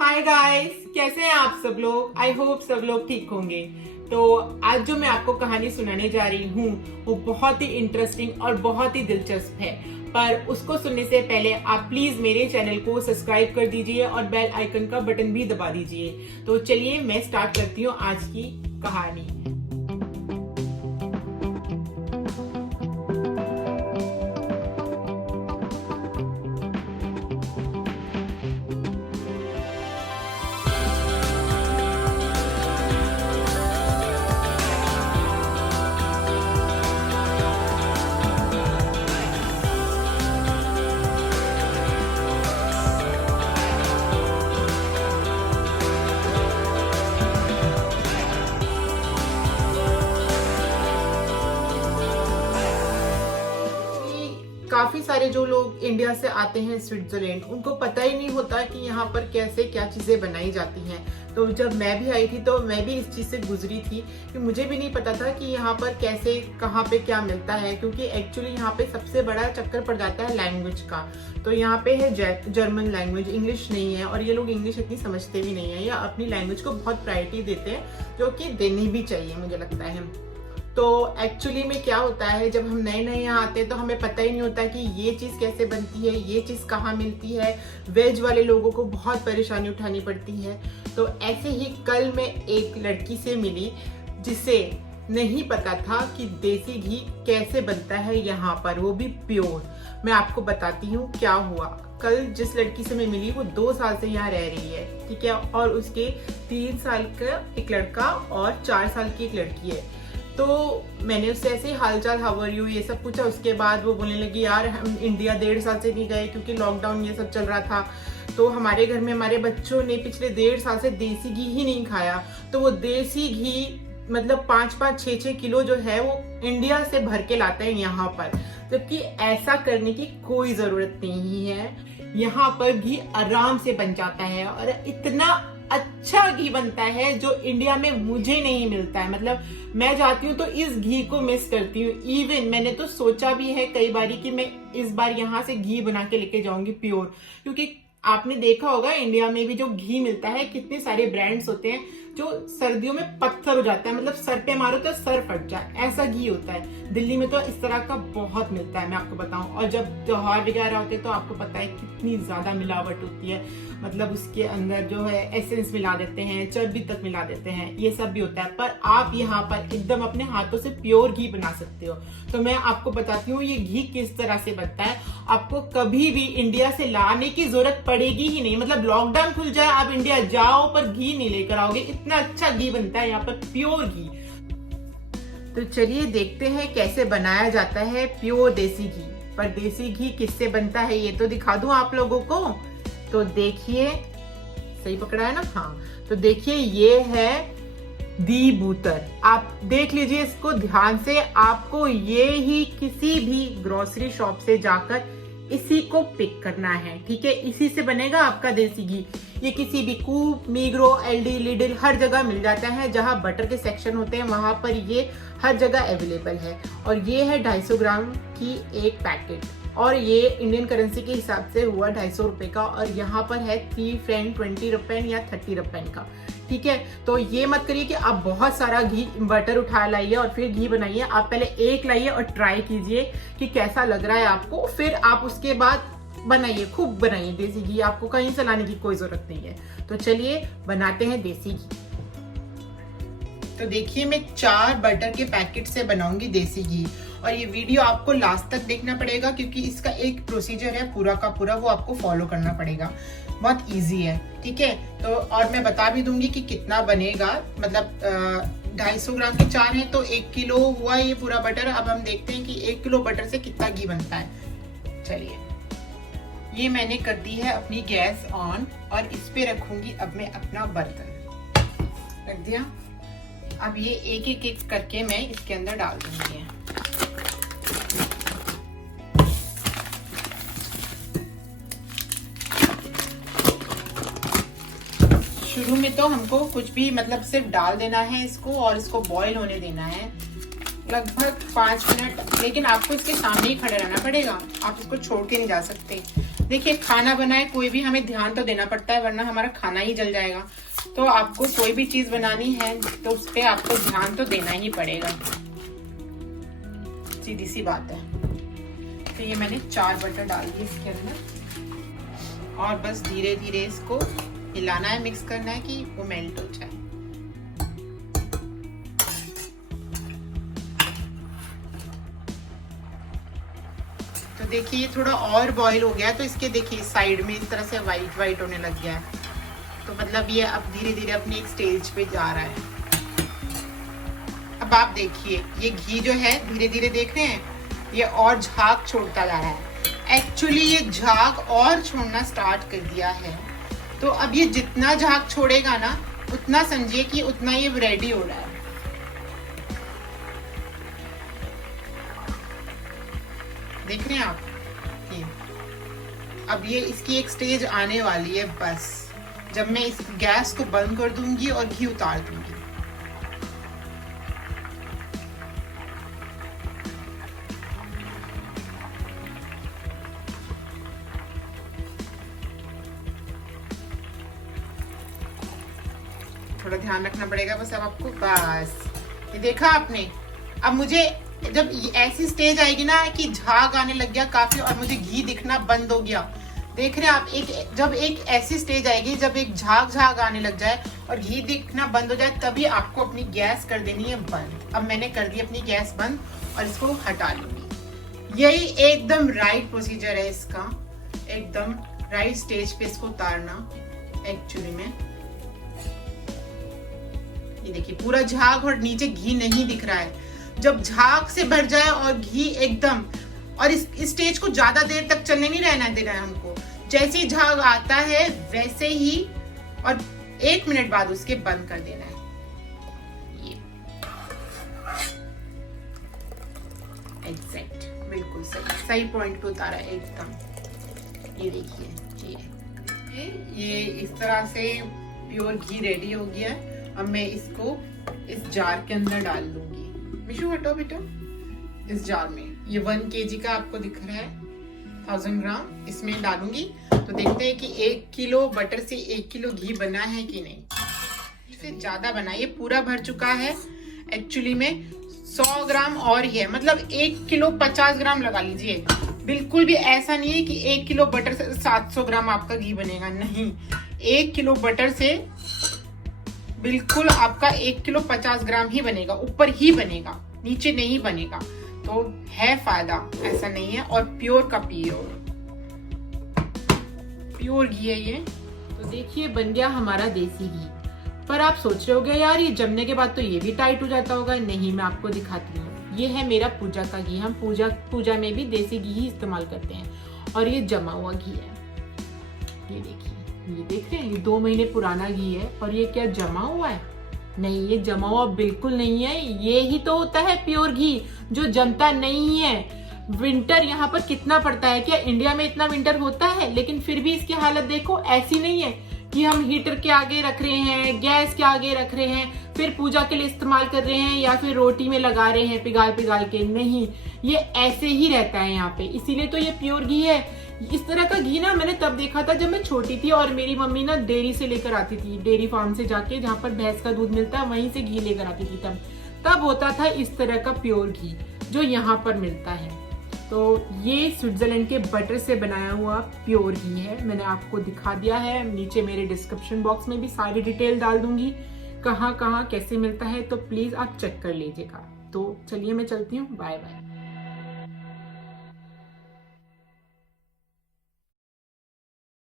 Hi guys, कैसे हैं आप सब लोग। आई होप सब लोग ठीक होंगे। तो आज जो मैं आपको कहानी सुनाने जा रही हूँ वो बहुत ही इंटरेस्टिंग और बहुत ही दिलचस्प है, पर उसको सुनने से पहले आप प्लीज मेरे चैनल को सब्सक्राइब कर दीजिए और बेल आइकन का बटन भी दबा दीजिए। तो चलिए मैं स्टार्ट करती हूँ आज की कहानी। काफी सारे जो लोग इंडिया से आते हैं स्विट्जरलैंड, उनको पता ही नहीं होता कि यहाँ पर कैसे क्या चीजें बनाई जाती हैं। तो जब मैं भी आई थी तो मैं भी इस चीज से गुजरी थी कि मुझे भी नहीं पता था कि यहाँ पर कैसे कहाँ पे क्या मिलता है, क्योंकि एक्चुअली यहाँ पे सबसे बड़ा चक्कर पड़ जाता है लैंग्वेज का। तो यहाँ पे है जर्मन लैंग्वेज, इंग्लिश नहीं है, और ये लोग इंग्लिश इतनी समझते भी नहीं है या अपनी लैंग्वेज को बहुत प्रायोरिटी देते हैं, जो कि देनी भी चाहिए मुझे लगता है। तो एक्चुअली में क्या होता है, जब हम नए नए यहाँ आते हैं तो हमें पता ही नहीं होता कि ये चीज़ कैसे बनती है, ये चीज़ कहाँ मिलती है। वेज वाले लोगों को बहुत परेशानी उठानी पड़ती है। तो ऐसे ही कल मैं एक लड़की से मिली जिसे नहीं पता था कि देसी घी कैसे बनता है यहाँ पर, वो भी प्योर। मैं आपको बताती हूँ क्या हुआ। कल जिस लड़की से मैं मिली वो 2 साल से यहाँ रह रही है, ठीक है, और उसके 3 साल का एक लड़का और 4 साल की एक लड़की है। तो मैंने उससे ऐसे ही हालचाल, हाउ आर यू, ये सब पूछा। उसके बाद वो बोलने लगी, यार हम इंडिया 1.5 साल से नहीं गए क्योंकि लॉकडाउन ये सब चल रहा था। तो हमारे घर में हमारे बच्चों ने पिछले 1.5 साल से देसी घी ही नहीं खाया। तो वो देसी घी मतलब 5-5, 6-6 किलो जो है वो इंडिया से भर के लाते हैं यहाँ पर, जबकि ऐसा करने की कोई जरूरत नहीं है। यहाँ पर घी आराम से बन जाता है और इतना अच्छा घी बनता है जो इंडिया में मुझे नहीं मिलता है। मतलब मैं जाती हूँ तो इस घी को मिस करती हूँ। इवन मैंने तो सोचा भी है कई बारी कि मैं इस बार यहाँ से घी बना के लेके जाऊंगी प्योर, क्योंकि आपने देखा होगा इंडिया में भी जो घी मिलता है, कितने सारे ब्रांड्स होते हैं जो सर्दियों में पत्थर हो जाता है, मतलब सर पे मारो तो सर फट जाए, ऐसा घी होता है। दिल्ली में तो इस तरह का बहुत मिलता है, मैं आपको बताऊं। और जब त्योहार वगैरह होते हैं तो आपको पता है कितनी ज्यादा मिलावट होती है, मतलब उसके अंदर जो है एसेंस मिला देते हैं, चर्बी तक मिला देते हैं, ये सब भी होता है। पर आप यहाँ पर एकदम अपने हाथों से प्योर घी बना सकते हो। तो मैं आपको बताती हूँ ये घी किस तरह से बनता है। आपको कभी भी इंडिया से लाने की जरूरत पड़ेगी ही नहीं। मतलब लॉकडाउन खुल जाए, आप इंडिया जाओ पर घी नहीं लेकर आओगे, इतना अच्छा घी बनता है यहाँ पर, प्योर घी। तो चलिए देखते हैं कैसे बनाया जाता है प्योर देसी घी। पर देसी घी किससे बनता है ये तो दिखा दूं आप लोगों को। तो देखिए, सही पकड़ा है ना, हाँ। तो देखिए ये है दी बूतर। आप देख लीजिए इसको ध्यान से। आपको ये ही किसी भी ग्रोसरी शॉप से जाकर इसी को पिक करना है, ठीक है। इसी से बनेगा आपका देसी घी। ये किसी भी कूप, मीग्रो, एलडी, लिडिल हर जगह मिल जाता है। जहां बटर के सेक्शन होते हैं वहां पर ये हर जगह अवेलेबल है। और ये है 250 ग्राम की एक पैकेट, और ये इंडियन करेंसी के हिसाब से हुआ 250 रुपए का। और यहाँ पर है 3 फ्रेंड 20 रुपए या 30 रुपए का, ठीक है। तो ये मत करिए कि आप बहुत सारा घी बटर उठा लाइए और फिर घी बनाइए। आप पहले एक लाइए और ट्राई कीजिए कि कैसा लग रहा है आपको, फिर आप उसके बाद बनाइए, खूब बनाइए देसी घी। आपको कहीं से लाने की कोई जरूरत नहीं है। तो चलिए बनाते हैं देसी घी। तो देखिए मैं 4 बटर के पैकेट से बनाऊंगी देसी घी, और ये वीडियो आपको लास्ट तक देखना पड़ेगा क्योंकि इसका एक प्रोसीजर है पूरा का पूरा, वो आपको फॉलो करना पड़ेगा। बहुत इजी है, ठीक है। तो और मैं बता भी दूंगी कि कितना बनेगा। मतलब 250 ग्राम के 4 हैं तो 1 किलो हुआ ये पूरा बटर। अब हम देखते हैं कि 1 किलो बटर से कितना घी बनता है। चलिए, ये मैंने कर दी है अपनी गैस ऑन, और इस पे रखूंगी अब मैं अपना बर्तन। रख दिया। अब ये एक करके मैं इसके अंदर डाल दूंगी। शुरू में तो हमको कुछ भी मतलब सिर्फ डाल देना है इसको, और इसको बॉईल होने देना है। लगभग 5 मिनट, लेकिन आपको इसके सामने ही खड़े रहना पड़ेगा, आप इसको छोड़ के नहीं जा सकते। देखिए खाना बनाए कोई भी हमें ध्यान तो देना पड़ता है, वरना हमारा खाना ही जल जाएगा। तो आपको कोई भी चीज बनानी है तो उस पर आपको ध्यान तो देना ही पड़ेगा, सीधी सी बात है। तो ये मैंने 4 बटर डाल दिए इसके अंदर, और बस धीरे धीरे इसको हिलाना है, मिक्स करना है कि वो मेल्ट हो जाए। तो देखिए ये थोड़ा और बॉईल हो गया, तो इसके देखिए साइड में इस तरह से वाइट वाइट होने लग गया है, तो मतलब ये अब धीरे धीरे अपनी एक स्टेज पे जा रहा है। अब आप देखिए ये घी जो है धीरे धीरे देख रहे हैं, ये और झाग छोड़ता जा रहा है। एक्चुअली ये झाग और छोड़ना स्टार्ट कर दिया है, तो अब ये जितना झाग छोड़ेगा ना, उतना समझिए कि उतना ये रेडी हो रहा है। देख रहे हैं आप ये, अब ये इसकी एक स्टेज आने वाली है, बस जब मैं इस गैस को बंद कर दूंगी और घी उतार दूंगी। थोड़ा ध्यान रखना पड़ेगा बस अब आपको, बस ये देखा आपने। अब मुझे जब ऐसी स्टेज आएगी ना कि झाग आने लग गया काफी और मुझे घी दिखना बंद हो गया, देख रहे हैं आप, जब एक ऐसी स्टेज आएगी जब एक झाग आने लग जाए और घी दिखना बंद हो जाए, तभी आपको अपनी गैस कर देनी है बंद। अब मैंने कर दी अपनी गैस बंद और इसको हटा लूंगी। यही एकदम राइट प्रोसीजर है इसका, एकदम राइट स्टेज पे इसको उतारना। एक्चुअली में ये देखिए पूरा झाग और नीचे घी नहीं दिख रहा है। जब झाग से भर जाए और घी एकदम, और इस स्टेज को ज्यादा देर तक चलने नहीं रहना देना है हमको। जैसे ही झाग आता है वैसे ही, और 1 मिनट बाद उसके बंद कर देना है। ये एग्जैक्ट बिल्कुल सही पॉइंट पे उतारा है एकदम। ये देखिए ये इस तरह से प्योर घी रेडी हो गया है। अब मैं इसको इस जार के अंदर डाल दूंगी। मिशु हटो बेटा, इस जार में ये 1 kg का आपको दिख रहा है, 1000 ग्राम इसमें डालूंगी। तो देखते हैं कि 1 किलो बटर से 1 किलो घी बना है कि नहीं। इससे ज्यादा बना, ये पूरा भर चुका है। एक्चुअली में 100 ग्राम और ही है, मतलब 1 किलो 50 ग्राम लगा लीजिए। बिल्कुल भी ऐसा नहीं है कि 1 किलो बटर से 700 ग्राम आपका घी बनेगा, नहीं। 1 किलो बटर से बिल्कुल आपका 1 किलो 50 ग्राम ही बनेगा, ऊपर ही बनेगा, नीचे नहीं बनेगा। तो है फायदा, ऐसा नहीं है। और प्योर का प्योर घी है ये। तो देखिए बन गया हमारा देसी घी। पर आप सोच रहे होगे यार ये जमने के बाद तो ये भी टाइट हो जाता होगा। नहीं, मैं आपको दिखाती हूँ। ये है मेरा पूजा का घी। हम पूजा में भी देसी घी ही इस्तेमाल करते हैं, और ये जमा हुआ घी है। ये देखिए, ये देख रहे हैं, ये 2 महीने पुराना घी है। और ये क्या जमा हुआ है? नहीं, ये जमा हुआ बिल्कुल नहीं है। ये ही तो होता है प्योर घी जो जमता नहीं है। विंटर यहाँ पर कितना पड़ता है, क्या इंडिया में इतना विंटर होता है? लेकिन फिर भी इसकी हालत देखो, ऐसी नहीं है कि हम हीटर के आगे रख रहे हैं, गैस के आगे रख रहे हैं, फिर पूजा के लिए इस्तेमाल कर रहे हैं, या फिर रोटी में लगा रहे हैं पिघाल पिघाल के। नहीं, ये ऐसे ही रहता है यहाँ पे, इसीलिए तो ये प्योर घी है। इस तरह का घी ना मैंने तब देखा था जब मैं छोटी थी और मेरी मम्मी ना डेयरी से लेकर आती थी, डेयरी फार्म से जाके, जहाँ पर भैंस का दूध मिलता है वहीं से घी लेकर आती थी। तब होता था इस तरह का प्योर घी जो यहाँ पर मिलता है। तो ये स्विट्जरलैंड के बटर से बनाया हुआ प्योर घी है। मैंने आपको दिखा दिया है, नीचे मेरे डिस्क्रिप्शन बॉक्स में भी सारी डिटेल डाल दूंगी कहाँ कहाँ कैसे मिलता है, तो प्लीज आप चेक कर लीजिएगा। तो चलिए मैं चलती हूँ, बाय बाय।